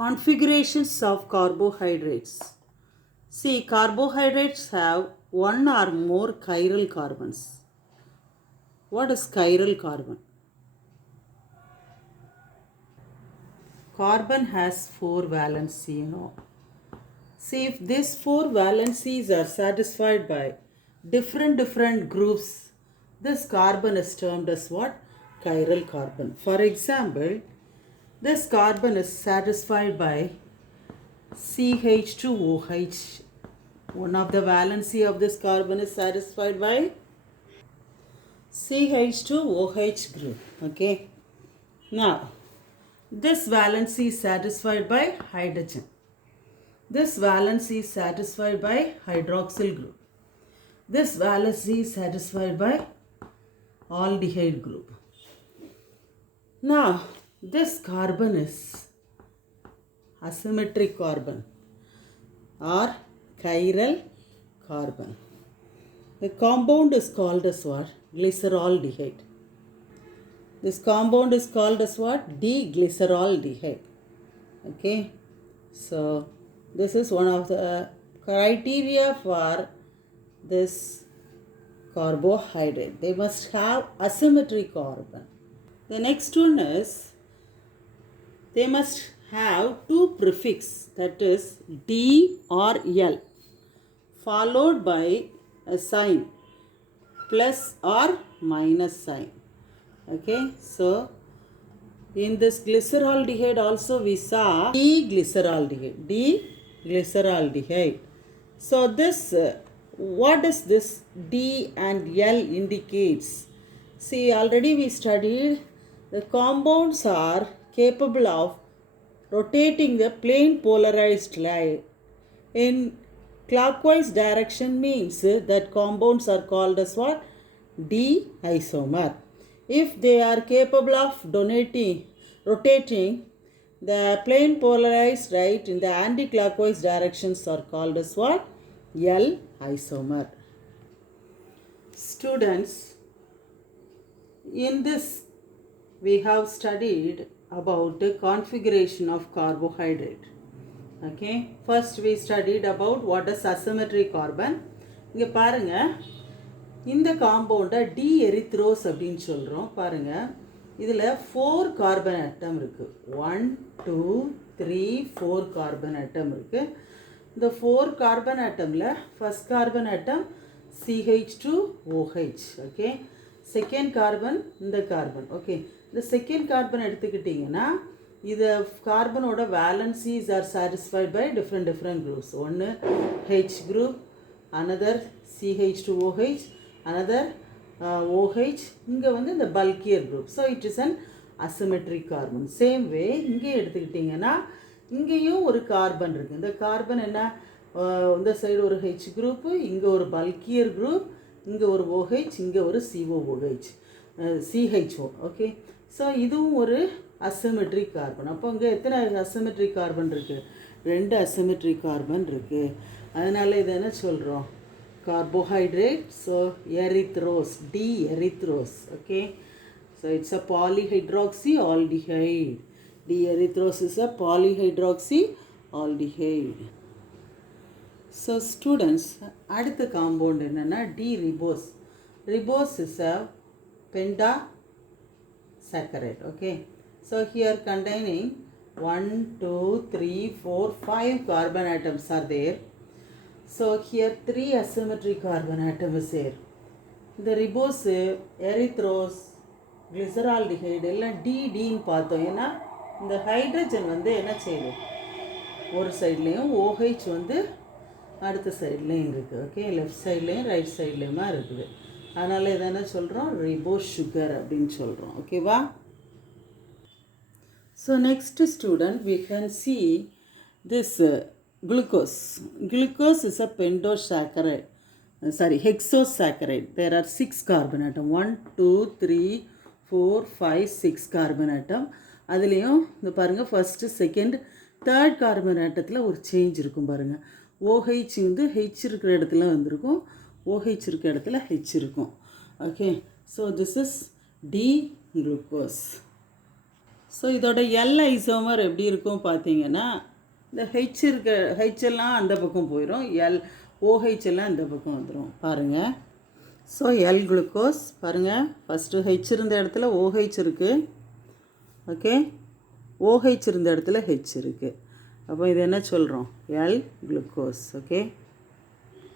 Configurations of carbohydrates. See, carbohydrates have one or more chiral carbons. What is chiral carbon? Carbon has four valency. See, if these four valencies are satisfied by different groups, this carbon is termed as what? Chiral carbon. For example, this carbon is satisfied by CH2OH. One of the valency of this carbon is satisfied by CH2OH group. Okay. Now, this valency is satisfied by hydrogen. This valency is satisfied by hydroxyl group. This valency is satisfied by aldehyde group. Now, this carbon is asymmetric carbon or chiral carbon. The compound is called as what? Glyceraldehyde. This compound is called as what? D-glyceraldehyde. Okay. So, this is one of the criteria for this carbohydrate. They must have asymmetric carbon. The next one is they must have two prefix, that is D or L, followed by a sign plus or minus sign. Okay, so in this glyceraldehyde also we saw D-glyceraldehyde. So this, what is this D and L indicates? See, already we studied the compounds are capable of rotating the plane polarized light in clockwise direction, means that compounds are called as what? D isomer. If they are capable of rotating the plane polarized light in the anti-clockwise directions are called as what? L isomer. Students, in this we have studied about the configuration of carbohydrate. Okay, first we studied about what is asymmetric carbon. இங்க பாருங்க, இந்த காம்பவுண்டை D erythrose அப்படின்னு சொல்கிறோம். பாருங்கள், இதில் 4 carbon atom இருக்குது. 1 2 3 4 carbon atom இருக்குது. இந்த 4 கார்பன் ஆட்டமில் first carbon atom CH2OH. Okay, second carbon இந்த கார்பன். ஓகே, இந்த செகண்ட் கார்பன் எடுத்துக்கிட்டிங்கன்னா இது கார்பனோட valencies are satisfied by different groups. ஒன்று H group, another CH2OH, another OH. இங்கே வந்து இந்த பல்கியர் group. So it is an asymmetric carbon. Same way இங்கே எடுத்துக்கிட்டிங்கன்னா இங்கேயும் ஒரு கார்பன் இருக்குது. இந்த கார்பன் என்ன, இந்த சைடு ஒரு H குரூப்பு, இங்கே ஒரு பல்கியர் குரூப், இங்கே ஒரு OH, இங்கே ஒரு CHO. ஓகே, ஸோ இதுவும் ஒரு அசிமெட்ரிக் கார்பன். அப்போ இங்கே எத்தனை அசிமெட்ரிக் கார்பன் இருக்குது? 2 அசிமெட்ரிக் கார்பன் இருக்குது. அதனால் இதை என்ன சொல்கிறோம்? Carbohydrate. So erythrose, D-erythrose. Okay, so it's a polyhydroxyaldehyde. D-erythrose is a polyhydroxyaldehyde. So students, அடுத்த காம்பவுண்ட் என்னன்னா D-ribose. Ribose is a pentasaccharide. Okay, so here containing 1 2 3 4 5 carbon atoms are there. So here 3 asymmetric carbon atom is here. The ribose, erythrose, glyceraldehyde எல்லாம் DDன்னு பார்த்தோம். ஏன்னா இந்த ஹைட்ரஜன் வந்து என்ன செய்யுது, ஒரு சைட்லேயும் OH வந்து அடுத்த சைட்லேயும் இருக்குது. ஓகே, லெஃப்ட் சைட்லேயும் ரைட் சைட்லேயுமா இருக்குது. அதனால் இதை என்ன சொல்கிறோம்? ரிபோஸ் சுகர் அப்படின்னு சொல்கிறோம். ஓகேவா? So next student, we can see this glucose. Glucose is a pentosaccharide, hexosaccharide. There are 6 carbon atom. 1 2 3 4 5 6 carbon atom. அதுலேயும் இந்த பாருங்கள், ஃபஸ்ட்டு செகண்ட் தேர்ட் கார்பன் ஆட்டத்தில் ஒரு சேஞ்ச் இருக்கும் பாருங்கள். OH வந்து H இருக்கிற இடத்துல வந்திருக்கும், OH இருக்கிற இடத்துல H இருக்கும். Okay, so this is D glucose. So இதோட எல் ஐசோமர் எப்படி இருக்கும் பார்த்தீங்கன்னா, இந்த ஹெச் எல்லாம் அந்த பக்கம் போயிடும், OH எல்லாம் இந்த பக்கம் வந்துடும் பாருங்கள். ஸோ எல் குளுக்கோஸ் பாருங்கள், ஃபஸ்ட்டு ஹெச் இருந்த இடத்துல OH இருக்குது, ஓகே, OH இருந்த இடத்துல ஹெச் இருக்குது. அப்போ இது என்ன சொல்கிறோம், எல் குளுக்கோஸ். ஓகே.